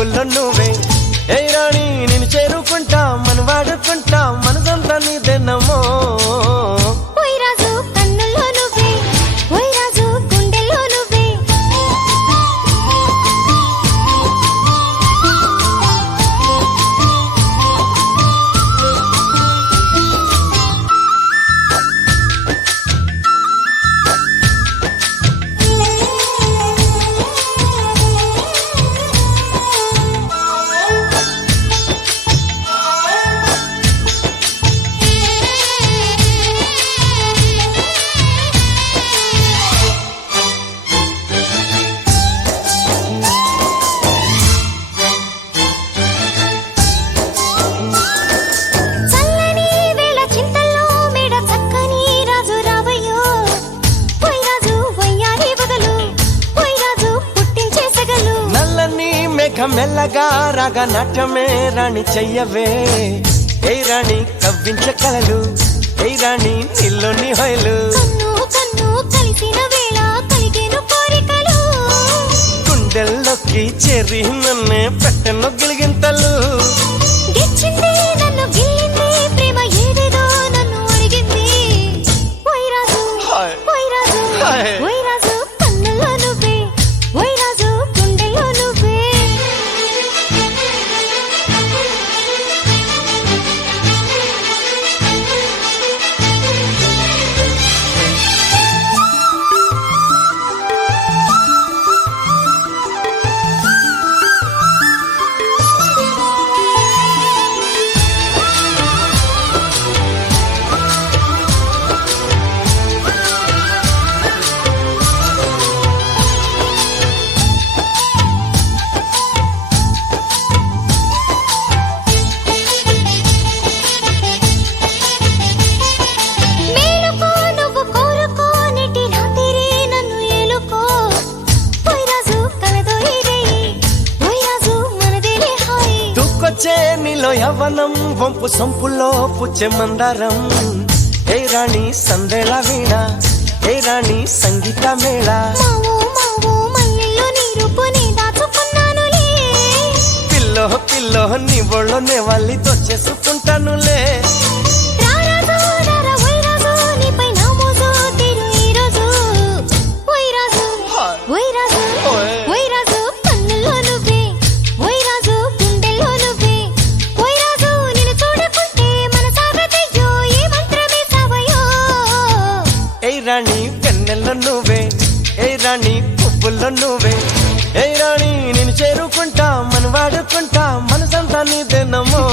పువ్వుల్లో నువ్వే ఏ రాణి నేను చేరుకుంటా మన వాడుకుంటా మనసంతా నీదెన్నమో మెల్లగా రాగా నాట్యమే రాణి చెయ్యవే ఏ రాణి కవ్వించ కలలు ఏ రాణి నీలోని హొయలు గుండెల్లోకి చెరి నన్నే పెట్టెను గిలిగింతలు నీలో యవ్వనం వంపు సొంపులో పుచ్చే మందారం ఏ రాణి సందేళ వీణ ఏ రాణి సంగీత మేళ పిల్లో పిల్లో నీ ఒళ్ళోనే వాళ్ళి దొచ్చేసుకుంటానులే రాణి పెన్నెల్లో నువ్వే ఏ రాణి పువ్వుల్లో నువ్వే ఏ రాణి నేను చేరుకుంటా మన వాడుకుంటా మనసంతా నీదెన్నమో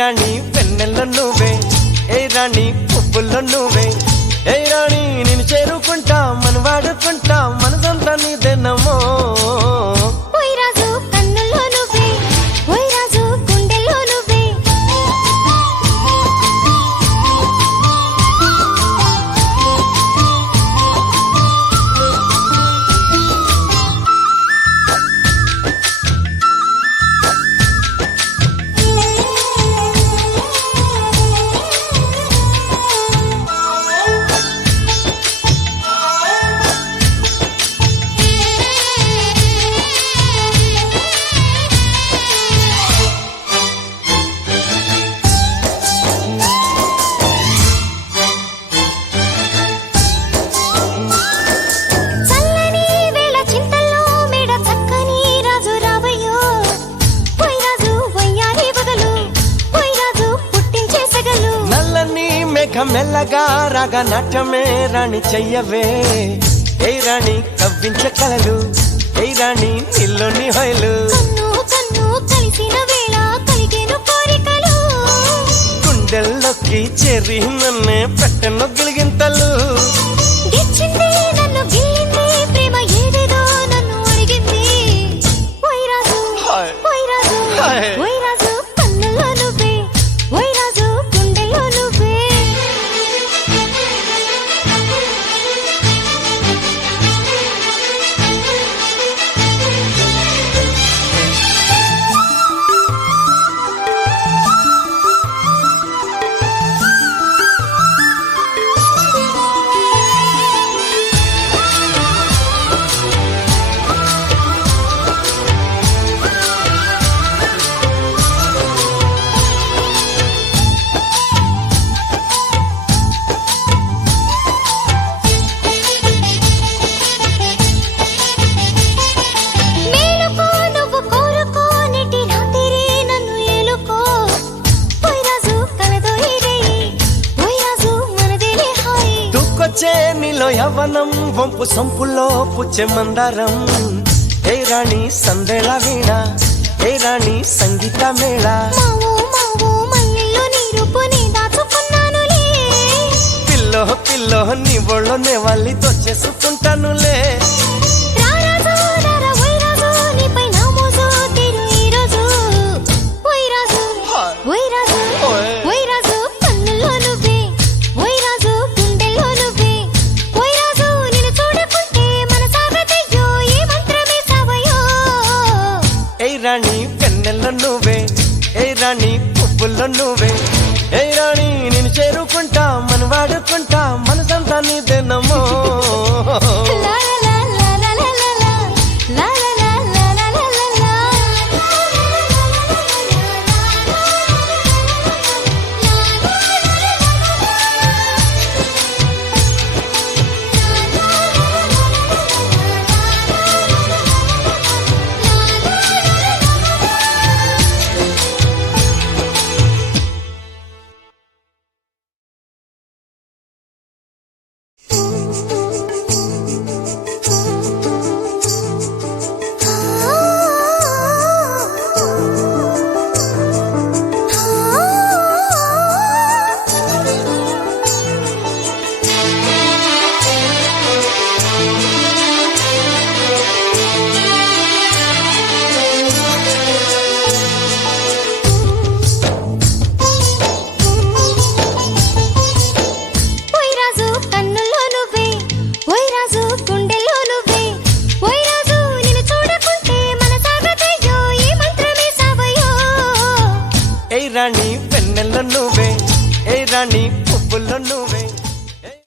రాణి పెన్నెల్లో నువ్వే ఏ రాణి పువ్వుల్లో నువ్వే ఏ రాణి నేను చేరుకుంటా మన వాడుకుంటా మనసంతా నీదెన్నమో రాగా నాట్యమే రాణి చెయ్యవే ఏ రాణి కవ్వించే కలలు ఏ రాణి నిల్లోని హొయలు కన్ను కన్ను కలిసిన వేళ కలిగేను కోరికలు గుండెల్లోకి చేరి నన్నే పెట్టెను గిలిగింతలు గిచ్చింది నన్ను గిల్లింది ప్రేమ ఏదేదో నన్ను అడిగింది ఓయ్ రాజు హాయ్. ఓయ్ రాజు హాయ్. ఓయ్ రాజు కన్నుల్లో నువ్వే ఓయ్ రాజు గుండెల్లో నువ్వే మేలుకో నువ్వు కోరుకో నెటి రాత్రి నన్ను ఏలుకో ఓయ్ రాజు కలదో ఇదే ఓయ్ రాజు మనదేలే హాయ్ దూకొచ్చే నీలో యవ్వనం వంపు సంపుల్లో పుచ్చే మందారం ఏ రాణి సందేళ వీణ ఏ రాణి సంగీత మేళ మావో మావో మల్లెల్లో నీ రూపుని దాచుకున్నానులే పిల్లో పిల్లో నీ ఒళ్ళోనే వాళ్ళి దొచ్చేసుకుంటానులే రారాజు రారా ఓయ్ రాజు నీపై నా మోజు తీరు ఈ రోజు ఓయ్ రాజు ఓయ్ రాజు ఓయ్. ఓయ్ రాజు కన్నుల్లో నువ్వే ఓయ్ రాజు గుండెల్లో నువ్వే ఓయ్ రాజు నిన్ను చూడకుంటే మన సాగతయ్యో ఏ మంత్రమే సావయో ఏ రాణి పెన్నెల్లో నువ్వే ఏ రాణి పువ్వుల్లో నువ్వే ఏ రాణి నేను చేరుకుంటా మన వాడుకుంటా మనసంతా నీదేనమ్మో లా లా లా లా లా లా లా లా లా లా లా లా లా లా ఓయ్ రాజు కన్నుల్లో నువ్వే ఓయ్ రాజు గుండెల్లో నువ్వే ఓయ్ రాజు నిన్ను చూడకుంటే మన సాగతయ్యో ఏ మంత్రమే సావయో ఏ రాణి పెన్నెల్లో నువ్వే ఏ రాణి